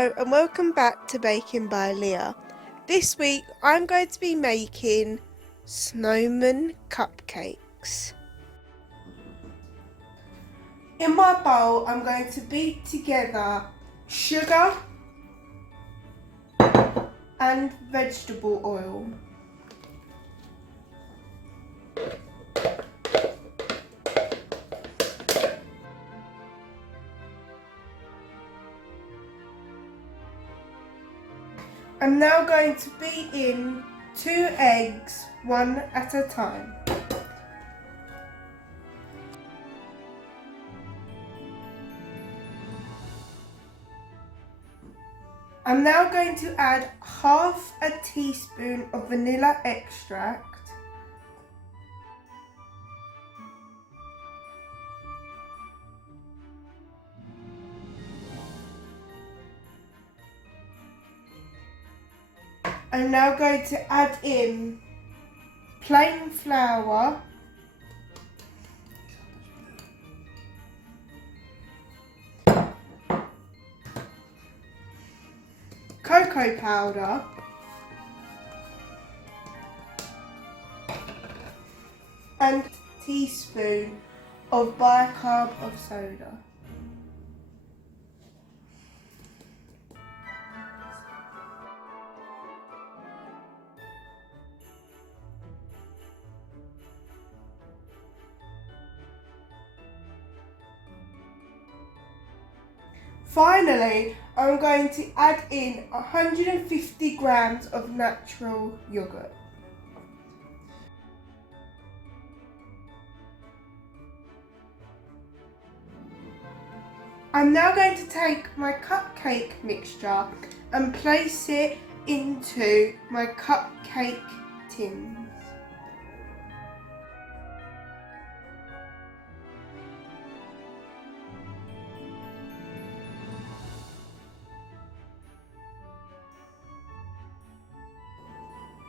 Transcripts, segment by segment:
Hello and welcome back to Baking by Leah. This week I'm going to be making snowman cupcakes. In my bowl I'm going to beat together sugar and vegetable oil. I'm now going to beat in 2 eggs, one at a time. I'm now going to add half a teaspoon of vanilla extract. I'm now going to add in plain flour, cocoa powder, and a teaspoon of bicarb of soda. Finally, I'm going to add in 150 grams of natural yogurt. I'm now going to take my cupcake mixture and place it into my cupcake tins.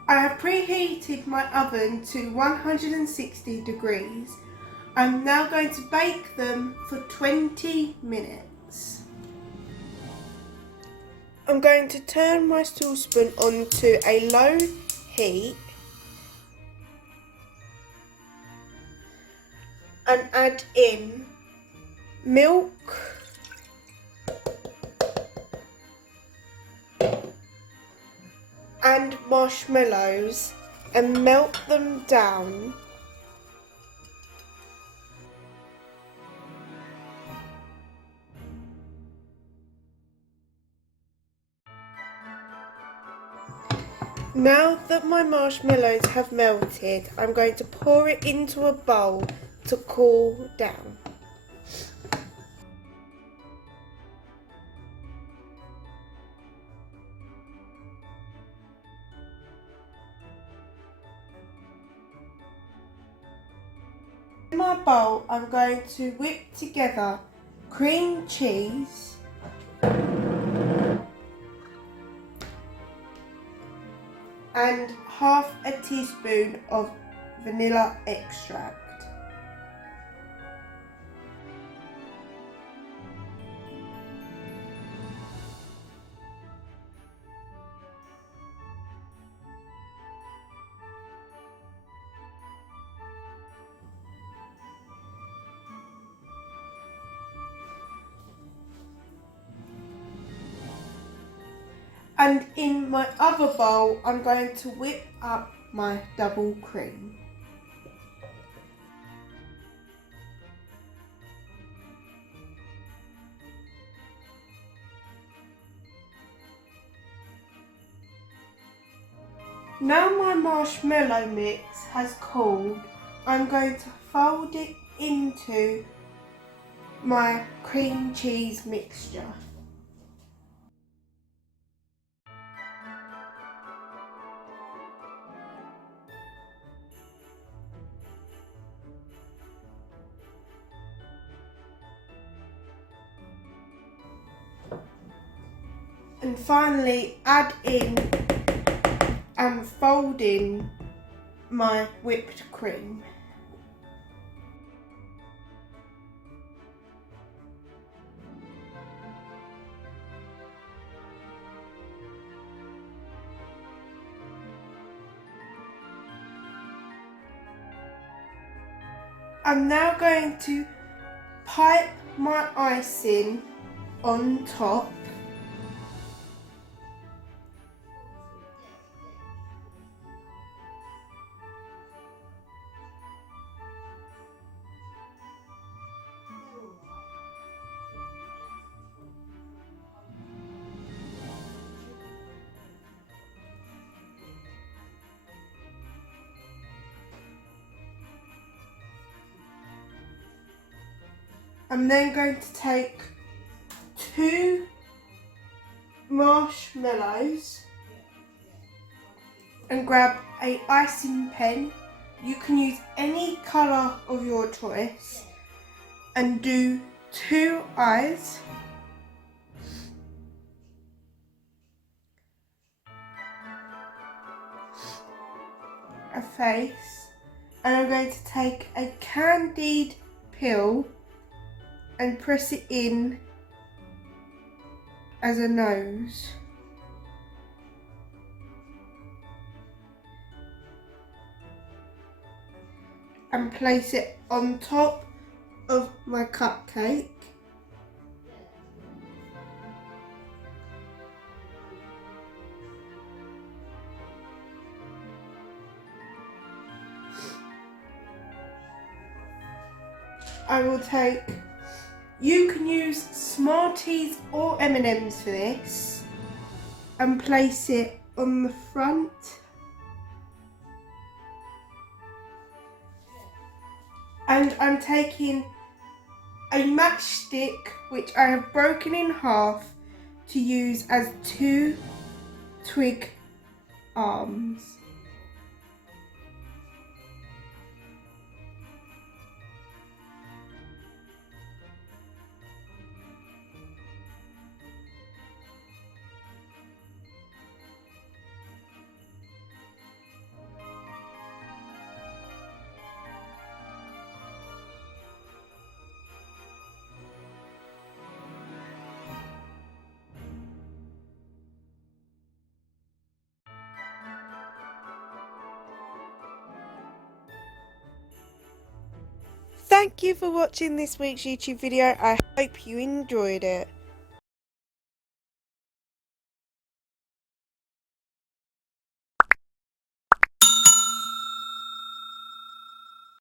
I have preheated my oven to 160 degrees. I'm now going to bake them for 20 minutes. I'm going to turn my saucepan onto a low heat and add in milk, and marshmallows and melt them down. Now that my marshmallows have melted, I'm going to pour it into a bowl to cool down. In my bowl, I'm going to whip together cream cheese, and half a teaspoon of vanilla extract. And in my other bowl, I'm going to whip up my double cream. Now my marshmallow mix has cooled, I'm going to fold it into my cream cheese mixture. And finally add in and fold in my whipped cream. I'm now going to pipe my icing on top. I'm then going to take 2 marshmallows and grab an icing pen. You can use any colour of your choice and do 2 eyes, a face, and I'm going to take a candied peel and press it in as a nose. And place it on top of my cupcake. I will take, you can use Smarties or M&Ms for this, and place it on the front. And I'm taking a matchstick, which I have broken in half, to use as 2 twig arms. Thank you for watching this week's YouTube video. I hope you enjoyed it.